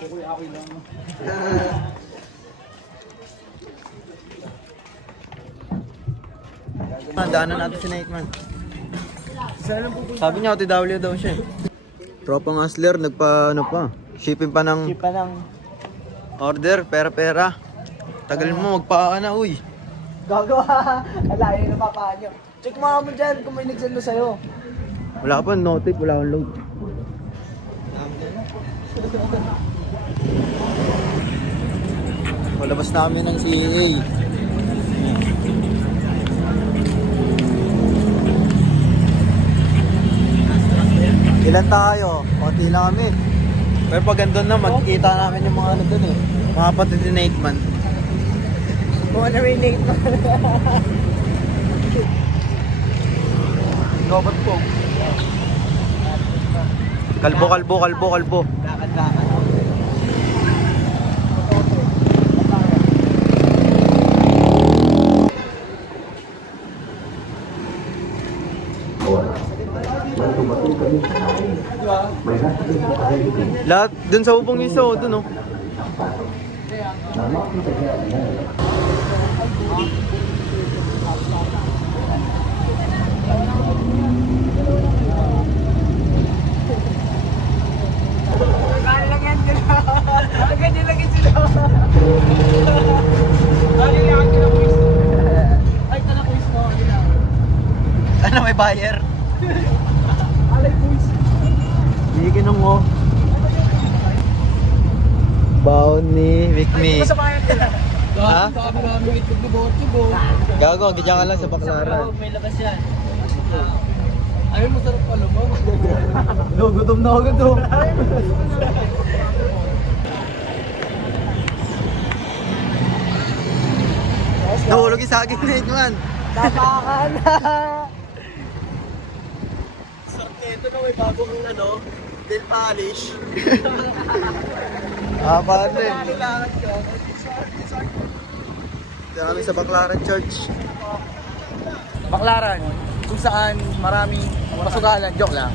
Okay lang. Daanan natin si Nightman. Sabi niya, OTW daw siya. Tropang hustler, ano pa. Shipping pa ng Sipa ng order, pera. Tagal mo, magpaa na, uy. gagawa. Alayo na papaan nyo. Check mo mo dyan kung may nagsendo sa'yo. Wala pa, no tip, wala akong load. Palabas namin ng CA. Ilan tayo? Konti lang kami. Pero pag andun na, magkikita namin yung mga ano dun eh. Mga patid ni Nateman. Kung ano may name mo. Robot po. Kalbo. Lakad-lakad. Lahat dun sa upong iso, dun oh. Kaya lang yan sila. Ganyan lang yan sila. Ay, ito na quiz mo. Ano, may buyer? Alay quiz. Hindi kinong oh. Baon ni Mikmi. Masabayan nila. Ha? Sabi namin itlog ni Boto. Gago, gidya ka lang sa baklaran. May labas yan. Ayun, masarap pala mo. No, gutom na agad oh. Nahulog yung saging na ito man. Tapakan na. Sarap nito na may bagong nail polish. Paano eh. Kailangan ko. Diyan kami sa Baclaran Church. Baklaran, kung saan maraming pasugalan. Joke lang.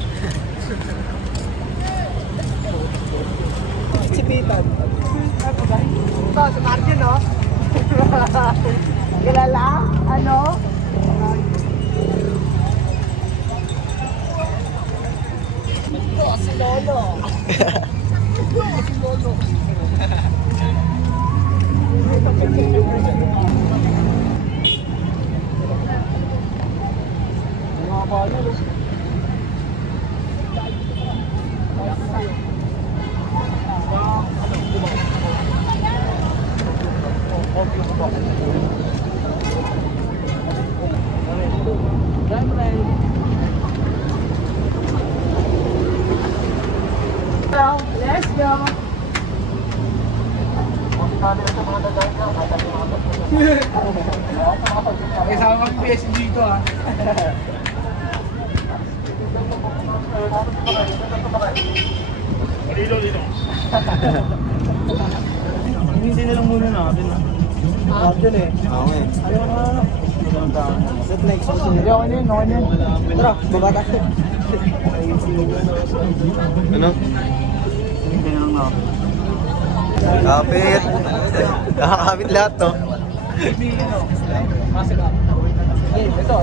Sipitan. Ito, si Martin, no? Kilala? Ano? Ito, si Lolo. Ito, si Lolo. Mga bala, let's go! May sama kami PSG dito ah. Hindi na lang muna natin ah. Natin eh. Oo eh. Ayaw na ano. Set next. Hindi ako na yun, okay na yun. Tara, baba tayo. Ano? Kapit. Nakakapit lahat to. Ito.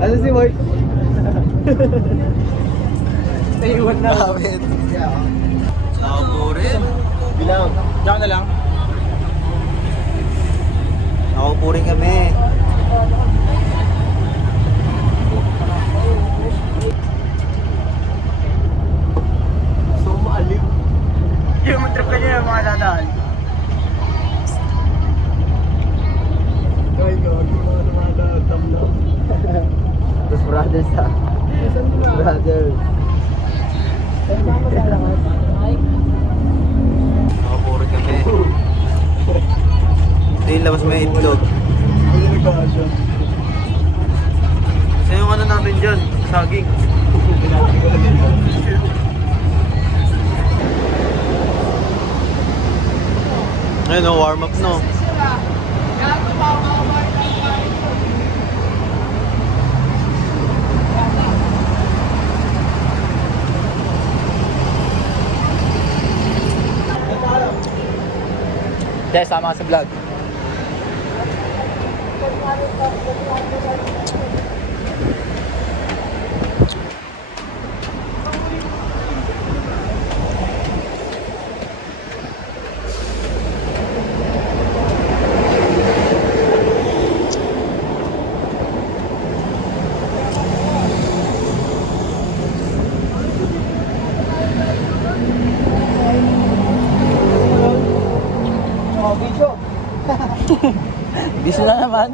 Ano si Boy? Naiwan na. Kapit. Nakapurin. Bilang. Diyan na lang. Nakapurin kami. So maalim. Yung trip ka niya yung mga dadaan. Ay, gawag yung mga dumadaan lang. Those brothers ha. Brothers. Nakapurin kami. Ito yung labas may itlog. Saan yung ano natin dyan? Saging. Ayun o, warm up no. Dahil sama ka sa vlog. Busy na naman.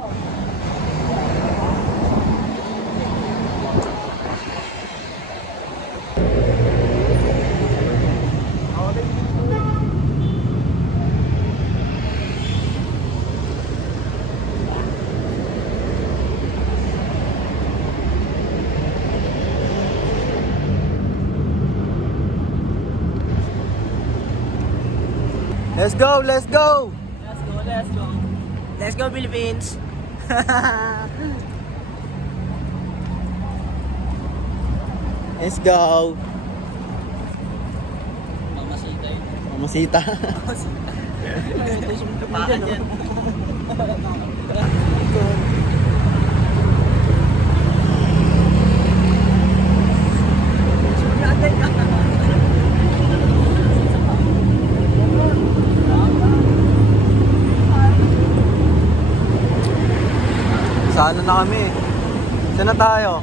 Let's go, let's go! Let's go, let's go. Let's go, Philippines! Let's go! Mamasita yun. Mamasita. Tupakan yan. Saan na kami? Saan na tayo?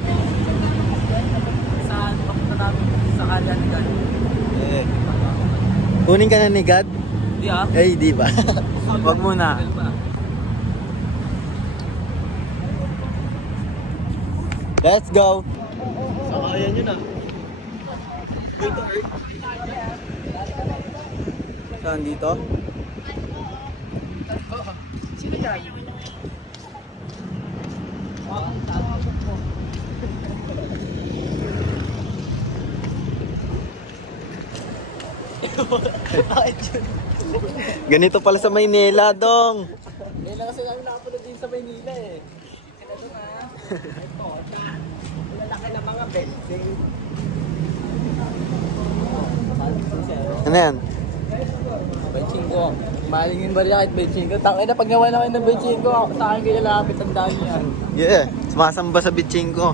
Saan papunta namin sa Kalyan-Gan? Eh. Kunin ka na ni God? Di ah. Eh, di ba? Wag muna. Let's go! Sakayan yun ah. Saan dito? Sino yan? Bakit yun? Ganito pala sa Maynila, dong. Ngayon lang kasi namin nakapunod din sa Maynila eh. Ito na. Ito na. Lalaki na mga benching. Ano yan? Benching ko. Malingin ba rin kahit benching ko? Tangin na pag nawa na kayo ng benching ko, sa akin kayo lalapit ang dami yan. Yeah, sumasamba sa bitching ko.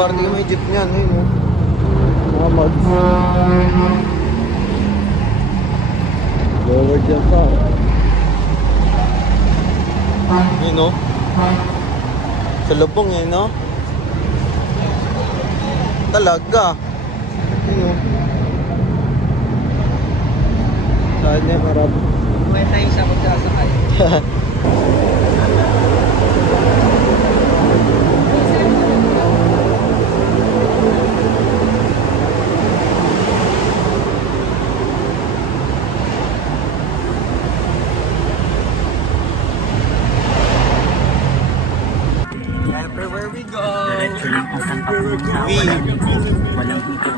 Party may jeep niyan, eh, no? Mga mods. Lower dyan pa. Yun, no? Sa lubong, eh, no? Talaga. Yun, no? Saan niya, marami. Kumain tayo sa magsasakay. Everywhere we go. Walang ito.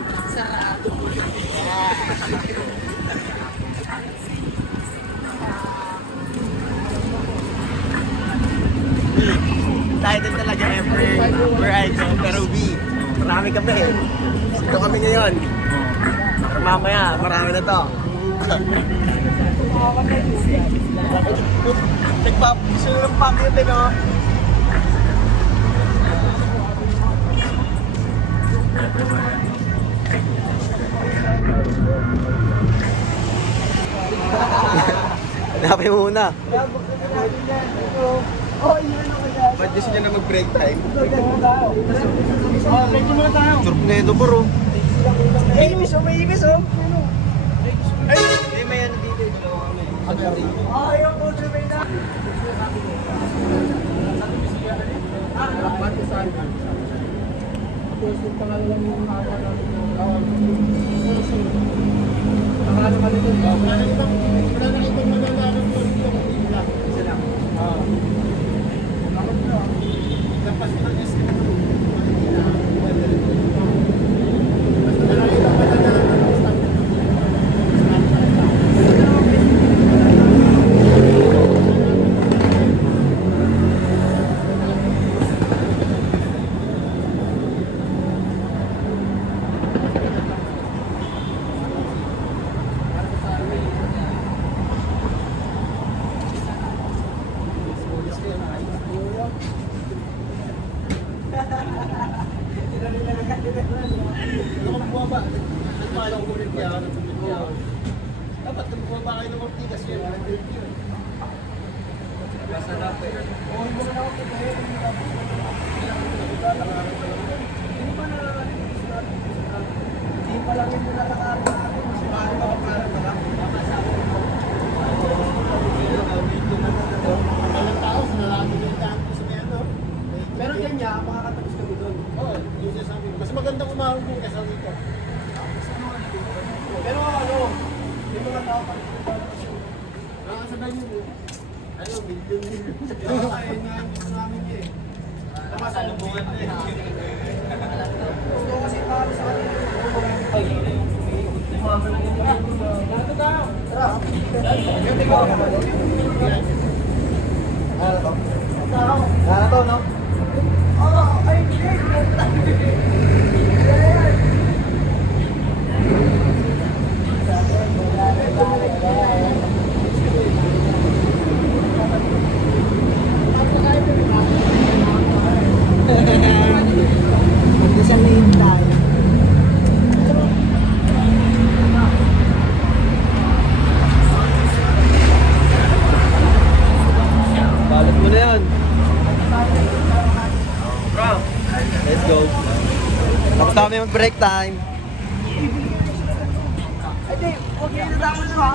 Tayo din talaga everywhere I go. Pero marami kami eh. Sito kami ngayon. Pero mamaya, marami na to. Gusto nyo ng packet eh, no? Hanapin muna. Ba't gusto nyo na mag-break time? Surp na ito, bro. May ibis oh, may ibis oh! Ay, may ano dito. Ayaw po, sumay na! bumaba. Nagpala ko rin kaya. Dapat kung bumaba kayo ng Ortigas yun. Masarap eh. Oo, hindi mo na ako kaya. Hindi pa lang yung nalakarin natin. Mas mahal ba ang parang lang? Walang tao, sinalami na yung daan ko sa may ano. Pero yan niya, makakatapos kami doon. Oo, yun yung sabi ko. Mas magandang umahon mo kaysa dito. Pero ano, yung mga tao pa rin. Nakasabay yun. Ano, milyon. Ayun nga yung gusto namin eh. Namasalubungan na eh. Gusto ko kasi para sa kanila. Ay, ganito tayo. Tara. Ganito ko. Ano to, no? Oh, ay, Magdasalayin tayo. Balik mo na yan. bro. Let's go. Tapos kami mag-break time. Hindi, huwag kayo natapos ha.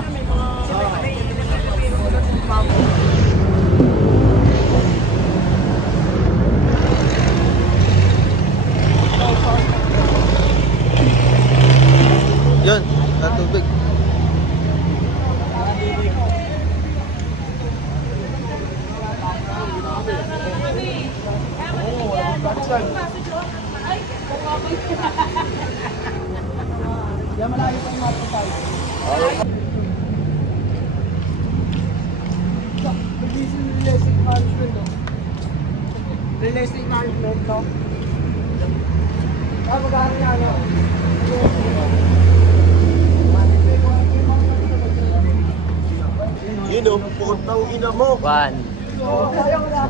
Yun, natubig. Yan malayo pa yung mga tayo. Releasing management, no? Releasing management, no? Magkakaroon niya, ano? Yun o, putang ina mo. One. Ayaw mo na.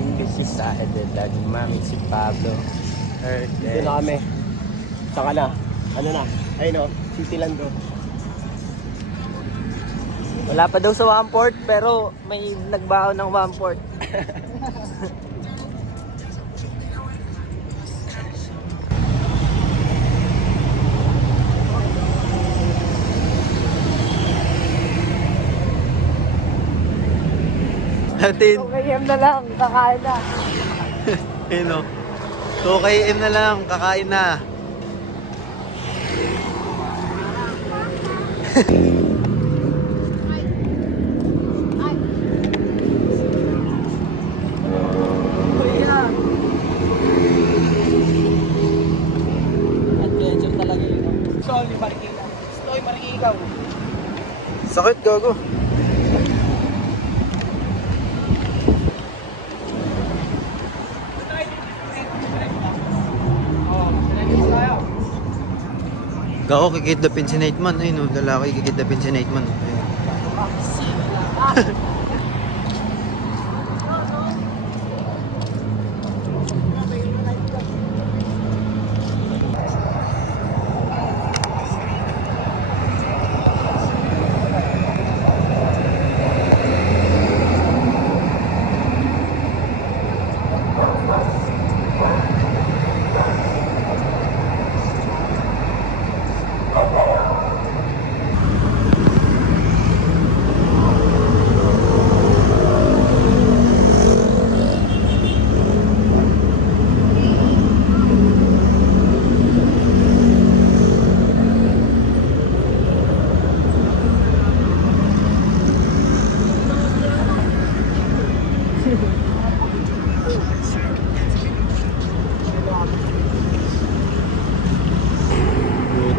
English is ahead dad mami si Pablo. Dito na kami. Saka na. Ano na? Ayun o, City Lando. Wala pa daw sa Wamport pero may nagbaon ng Wamport. Atin. PM na lang, kakain na. Ayun o. 2 km na lang, kakain na. Adventure talaga yun. Sorry, Marikina. Stoy, Marikina. Sakit, gago. Gago, kikidnapin si Nate Man. Ayun o, lalaki kikidnapin si Nate Man. Ayun.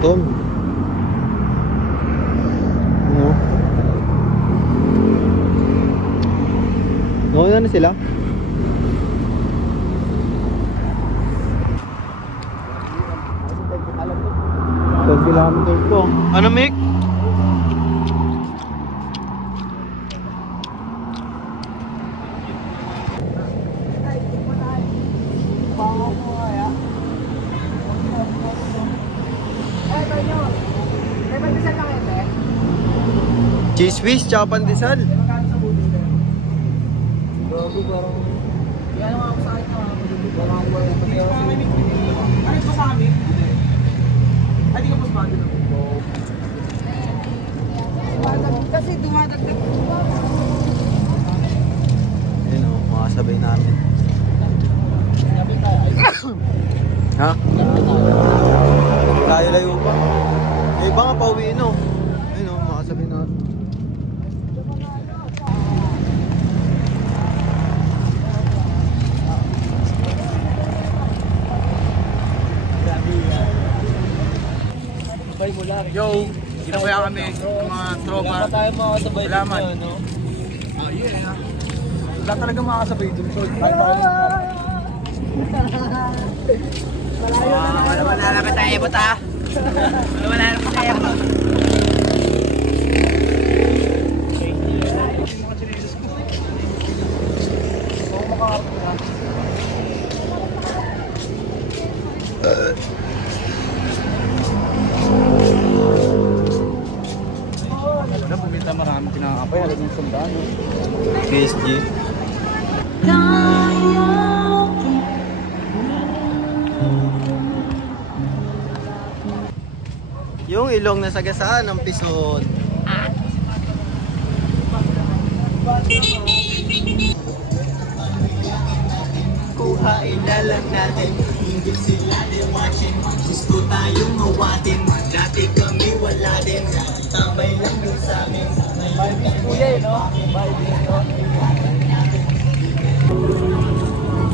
Gutom. Ano? Nauna na sila? kilometer to. Ano, Mick? Cheese whiz, tsaka pandesal. Grabe, parang... Kaya nga ako sa akin mga parang ano ba sa amin? Ay, di ka po sumado na. Kasi dumadagdag. Ayun o, makasabay namin. Ha? Layo-layo pa. Eh, iba nga pauwiin o. Ayun o, makasabay namin. Yo, ginawaya kami ng mga tropa. Wala tayo makakasabay Salamat. dito, no? Wala talaga makakasabay dun. So, Wala na tayo buta. Wala na tayo. na pumunta marami pinakakapay. Halagang sandaan. PSG. Yung ilong na sagasaan ng pisot. Kuhain na lang natin. Hindi sila din watching. Gusto tayong mawatin. Dati kami wala din. Tambay lang yung sa amin.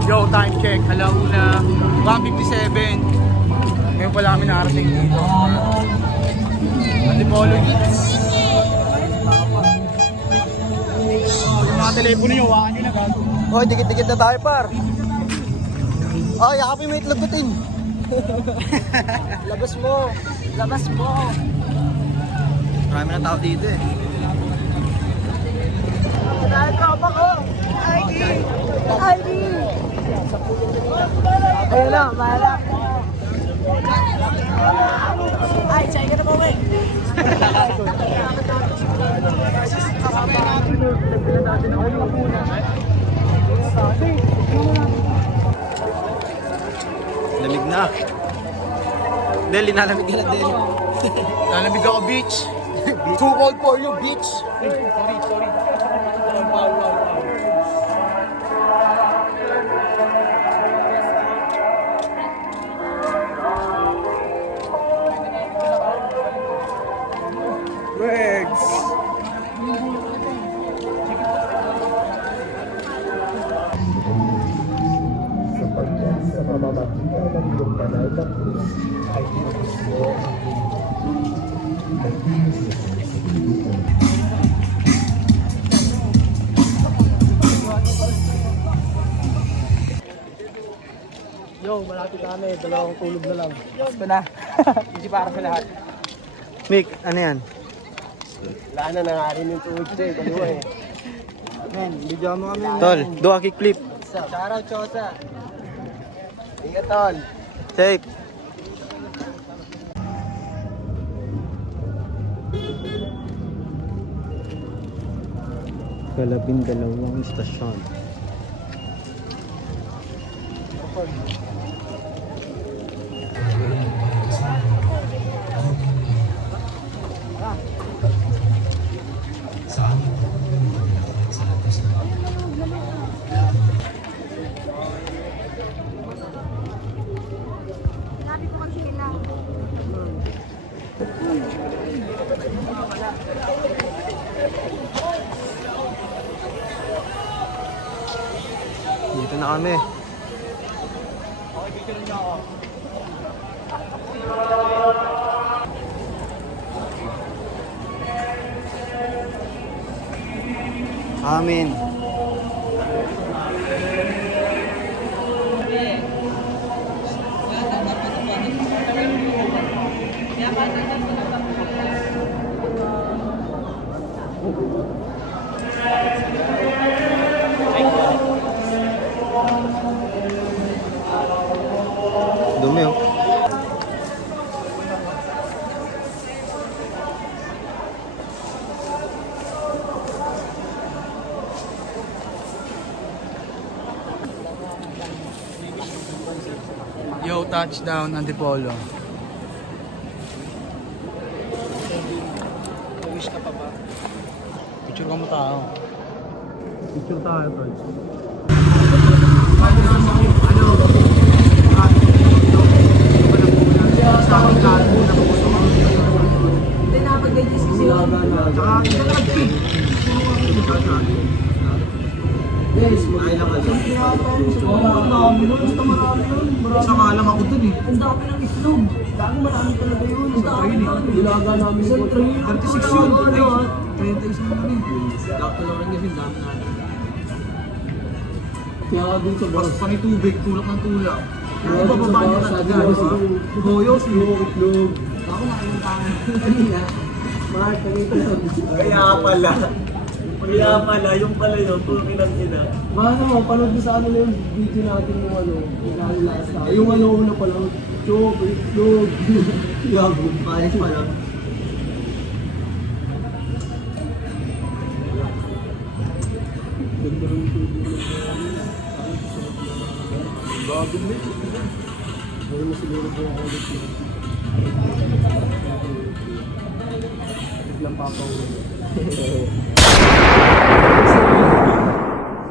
Yo, time check. Alauna, 1:57. Ngayon pala kami nakarating dito. Antipolo Hits. Yung mga telepono nyo, hawakan nyo na gago. Oh, dikit-dikit na tayo, par. Oh, yakapin mo itlagutin. Labas mo. Labas mo. Marami na tao dito eh. Dahil tropa ko. ID. ID. Ayun na, mahala. Ay, chay ka na mo, wey. Lamig na. Del, inalamig ka lang, Del. Lalamig ako, bitch. Too cold for you, bitch. Sorry. Regs. Yo, malapit na kami. Dalawang tulog na lang. Gusto na. Hindi para sa lahat. Mick, ano yan? Wala na nangarin yung tuhod ko eh. Kaliwa eh. Men, bigyan mo kami. Tol, do a kickflip. Shoutout, Chosa. Ingat, tol. Safe. Kalabing-dalawang istasyon. Dito na kami. Amin. touchdown Antipolo. Wish ka pa ba? Picture ka mo tao. Picture tayo, tol. Hindi napag-digest kasi yun. Tsaka, isa lang kid. Yes, marami nun. Basta marami yun. Isa nga lang ako dun eh. Ang dami ng itlog. Marami talaga yun. Ang dami yun. Ilaga namin sa train. 36 yun. 30 yun eh. Dakto lang rin kasi dami natin. Kaya dun sa baras. Panitubig, tulak ng tulak. Kaya bababa niya na guys. Boyos, itlog. Ako na yung tangan. Kanina. Mark, kanina. Kaya pala, yung pala yun, puro pinag-ina. Mano, panood mo sa ano na yung video natin yung ano, yung last time. Yung ano na pala, chok, itlog. Yago, pares pala. Ganda rin yung tubig na bago na ito. Gawin mo siguro po ako ulit yun. Lang papawin.